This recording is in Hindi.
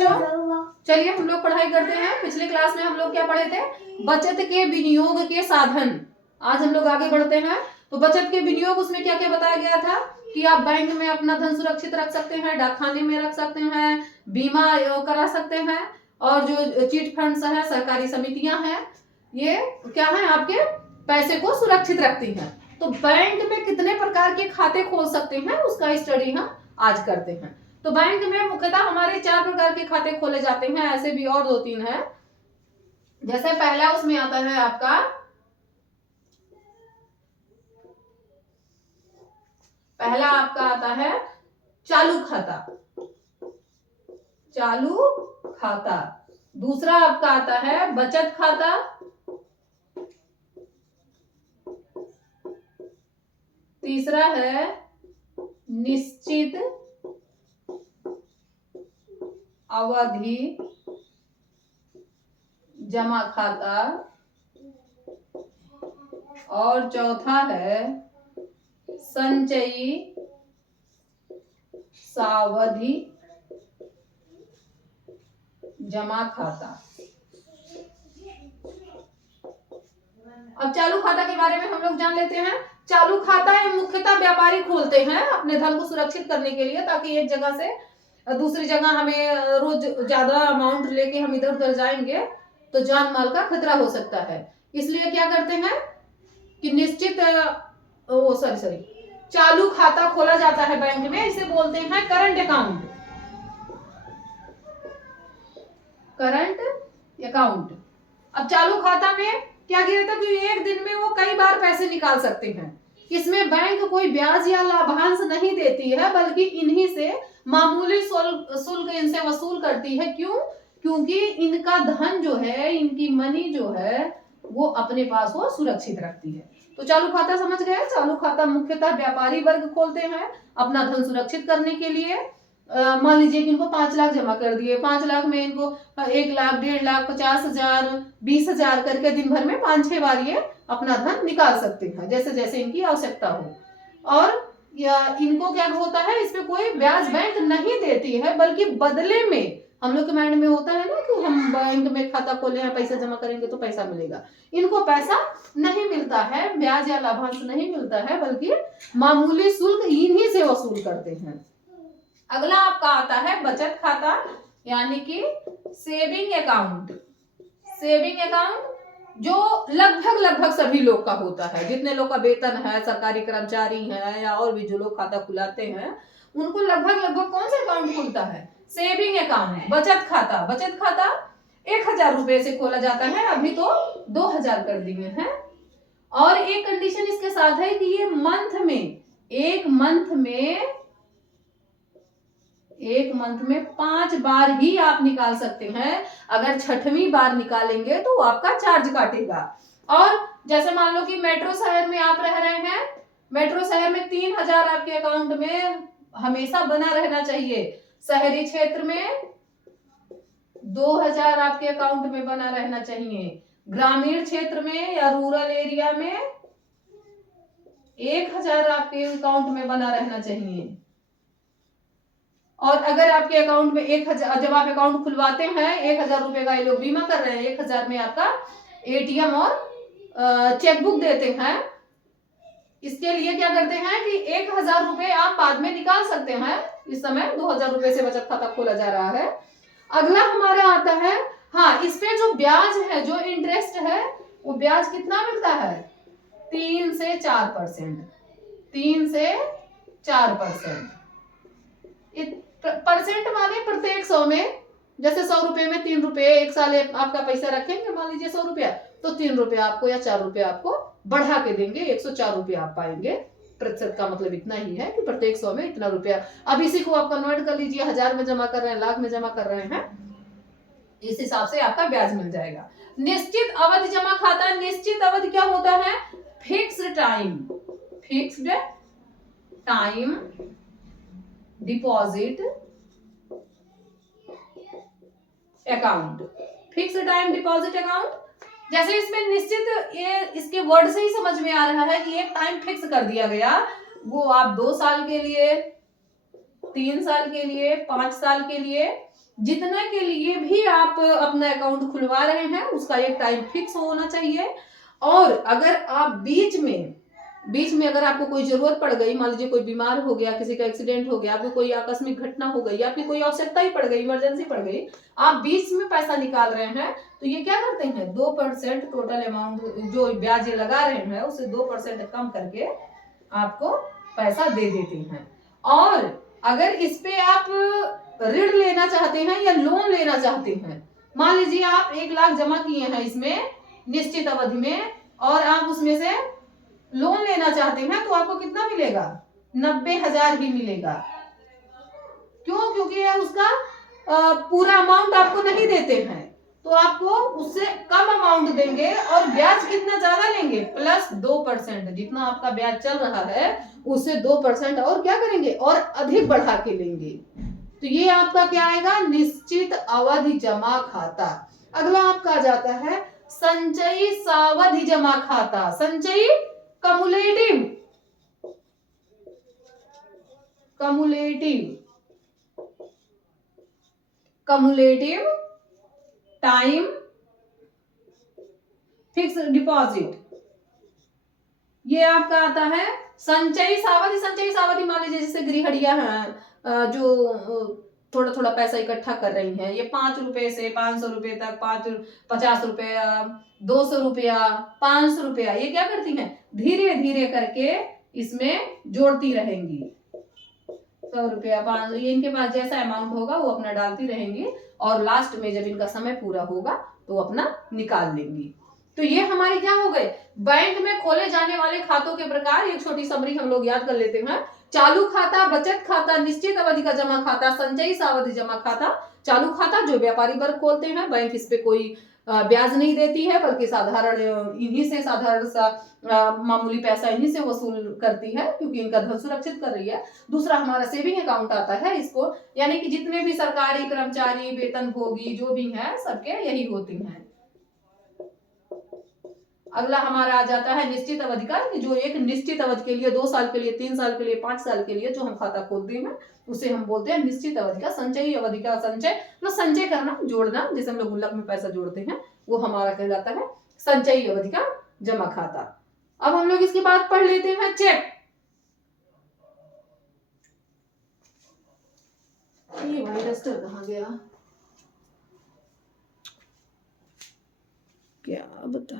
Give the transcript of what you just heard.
बच्चों, चलिए हम लोग पढ़ाई करते हैं। पिछले क्लास में हम लोग क्या पढ़े थे? बचत के विनियोग के साधन। आज हम लोग आगे बढ़ते हैं। तो बचत के विनियोग, उसमें क्या क्या बताया गया था कि आप बैंक में अपना धन सुरक्षित रख सकते हैं, डाकखाने में रख सकते हैं, बीमा करा सकते हैं, और जो चिट फंड्स है, सहकारी समितियां हैं, ये क्या है, आपके पैसे को सुरक्षित रखती हैं। तो बैंक में कितने प्रकार के खाते खोल सकते हैं, उसका स्टडी हम आज करते हैं। तो बैंक में मुख्यतः हमारे 4 प्रकार के खाते खोले जाते हैं, ऐसे भी और 2-3 हैं। जैसे पहला उसमें आता है आपका, पहला आपका आता है चालू खाता, चालू खाता। दूसरा आपका आता है बचत खाता। तीसरा है निश्चित अवधि जमा खाता। और चौथा है संचयी सावधि जमा खाता। अब चालू खाता के बारे में हम लोग जान लेते हैं। चालू खाता मुख्यतः व्यापारी खोलते हैं अपने धन को सुरक्षित करने के लिए, ताकि एक जगह से दूसरी जगह हमें रोज ज्यादा अमाउंट लेके हम इधर उधर जाएंगे तो जान माल का खतरा हो सकता है। इसलिए क्या करते हैं कि निश्चित चालू खाता खोला जाता है बैंक में। इसे बोलते हैं करंट अकाउंट, करंट अकाउंट। अब चालू खाता में क्या किया जाता है कि एक दिन में वो कई बार पैसे निकाल सकते हैं। इसमें बैंक कोई ब्याज या लाभांश नहीं देती है, बल्कि इन्हीं से मामूली शुल्क इनसे वसूल करती है। क्यों? क्योंकि इनका धन जो है, इनकी मनी जो है, वो अपने पास वो सुरक्षित रखती है। तो चालू खाता समझ गए। चालू खाता मुख्यतः व्यापारी वर्ग खोलते हैं अपना धन सुरक्षित करने के लिए। मान लीजिए कि इनको 5 लाख जमा कर दिए, 5 लाख में इनको 1 लाख, 1.5 लाख, 50,000, 20,000 करके दिन भर में 5-6 बार ये अपना धन निकाल सकते हैं, जैसे जैसे इनकी आवश्यकता हो। और इनको क्या होता है, इसमें कोई ब्याज बैंक नहीं देती है, बल्कि बदले में हम लोग के माइंड में होता है ना कि हम बैंक में खाता खोले हैं, पैसा जमा करेंगे तो पैसा मिलेगा। इनको पैसा नहीं मिलता है, ब्याज या लाभांश नहीं मिलता है, बल्कि मामूली शुल्क इन्हीं से वसूल करते हैं। अगला आपका आता है बचत खाता, यानी कि सेविंग अकाउंट। सेविंग अकाउंट जो लगभग सभी लोग का होता है, जितने लोग का वेतन है, सरकारी कर्मचारी है या और भी जो लोग खाता खुलाते हैं, उनको लगभग कौन सा अकाउंट खुलता है? सेविंग अकाउंट, बचत खाता। बचत खाता 1,000 रुपए से खोला जाता है, अभी तो 2,000 कर दिए हैं। और एक कंडीशन इसके साथ है कि ये एक मंथ में 5 बार ही आप निकाल सकते हैं। अगर 6वीं बार निकालेंगे तो आपका चार्ज काटेगा। और जैसे मान लो कि मेट्रो शहर में आप रह रहे हैं, मेट्रो शहर में 3,000 आपके अकाउंट में हमेशा बना रहना चाहिए। शहरी क्षेत्र में 2,000 आपके अकाउंट में बना रहना चाहिए। ग्रामीण क्षेत्र में या रूरल एरिया में 1,000 आपके अकाउंट में बना रहना चाहिए। और अगर आपके अकाउंट में 1,000, जब आप अकाउंट खुलवाते हैं 1,000 रुपए का ये लोग बीमा कर रहे हैं, 1,000 में आपका एटीएम और चेकबुक देते हैं। इसके लिए क्या करते हैं कि 1,000 रुपए आप बाद में निकाल सकते हैं। इस समय 2,000 रुपए से बचत खाता खोला जा रहा है। अगला हमारा आता है, हाँ, इस पे जो ब्याज है, जो इंटरेस्ट है, वो ब्याज कितना मिलता है? 3 से 4%। 3 से 4%। परसेंट माने प्रत्येक 100 में, जैसे 100 रुपए में 3 रुपए, एक साल आपका पैसा रखेंगे, मान लीजिए 100 रुपया, तो 3 रुपए आपको या 4 रुपए आपको बढ़ा के देंगे, 104 रुपए आप पाएंगे। प्रतिशत का मतलब इतना ही है कि प्रत्येक 100 में इतना रुपया। अब इसी को आप कन्वर्ट कर लीजिए, 1,000 में जमा कर रहे हैं, लाख में जमा कर रहे हैं, इस हिसाब से आपका ब्याज मिल जाएगा। निश्चित अवधि जमा खाता। निश्चित अवधि क्या होता है? Fixed time deposit account. Fixed time deposit account, जैसे इसमें निश्चित, ये इसके वर्ड से ही समझ में आ रहा है कि एक टाइम फिक्स कर दिया गया, वो आप 2 साल के लिए, 3 साल के लिए, 5 साल के लिए जितने के लिए भी आप अपना अकाउंट खुलवा रहे हैं उसका एक टाइम फिक्स होना चाहिए। और अगर आप बीच में अगर आपको कोई जरूरत पड़ गई, मान लीजिए कोई बीमार हो गया, किसी का एक्सीडेंट हो गया, आपको कोई आकस्मिक घटना हो गई, आपकी कोई आवश्यकता ही पड़ गई, इमरजेंसी पड़ गई, आप बीच में पैसा निकाल रहे हैं, तो ये क्या करते हैं 2% टोटल अमाउंट जो ब्याज ये लगा रहे हैं उससे 2% कम करके आपको पैसा दे देते हैं। और अगर इस पे आप ऋण लेना चाहते हैं या लोन लेना चाहते हैं, मान लीजिए आप 1 लाख जमा किए हैं इसमें निश्चित अवधि में, और आप उसमें से लोन लेना चाहते हैं, तो आपको कितना मिलेगा 90,000 ही मिलेगा। क्यों? क्योंकि यह उसका पूरा अमाउंट आपको नहीं देते हैं, तो आपको उससे कम अमाउंट देंगे और ब्याज कितना ज्यादा लेंगे +2%। जितना आपका ब्याज चल रहा है उससे 2% और क्या करेंगे और अधिक बढ़ा के लेंगे। तो ये आपका क्या आएगा निश्चित अवधि जमा खाता। अगला आपका आ जाता है संचयी सावधि जमा खाता। संचयी कमुलेटिव टाइम फिक्स डिपॉजिट, ये आपका आता है संचयी सावधि मान लीजिए जैसे गृहणियां हैं जो थोड़ा थोड़ा पैसा इकट्ठा कर रही हैं, ये 5 रुपए से 500 रुपए तक, 50 रुपया, 200 रुपया, 500 रुपया, ये क्या करती हैं धीरे धीरे करके इसमें जोड़ती रहेंगी। 100 रुपया, 500, ये इनके पास जैसा अमाउंट होगा वो अपना डालती रहेंगी और लास्ट में जब इनका समय पूरा होगा तो अपना निकाल लेंगी। तो ये हमारे क्या हो गए बैंक में खोले जाने वाले खातों के प्रकार। एक छोटी समरी हम लोग याद कर लेते हैं। चालू खाता, बचत खाता, निश्चित अवधि का जमा खाता, संचयी सावधि जमा खाता। चालू खाता जो व्यापारी वर्ग खोलते हैं, बैंक इस पे कोई ब्याज नहीं देती है, बल्कि साधारण इन्हीं से साधारण सा मामूली पैसा इन्हीं से वसूल करती है क्योंकि इनका धन सुरक्षित कर रही है। दूसरा हमारा सेविंग अकाउंट आता है, इसको यानी कि जितने भी सरकारी कर्मचारी, वेतनभोगी जो भी हैं सबके यही होती हैं। अगला हमारा आ जाता है निश्चित अवधि का, जो एक निश्चित अवधि के लिए 2 साल के लिए, 3 साल के लिए, 5 साल के लिए जो हम खाता खोलते हैं उसे हम बोलते हैं निश्चित अवधि का। संचयी अवधि का संचय मतलब संचय करना, जोड़ना, जैसे हम लोग गुल्लक में पैसा जोड़ते हैं वो हमारा कहलाता है संचयी अवधि का जमा खाता। अब हम लोग इसके बाद पढ़ लेते हैं चेक। ये वाला डस्टर कहाँ गया, क्या बता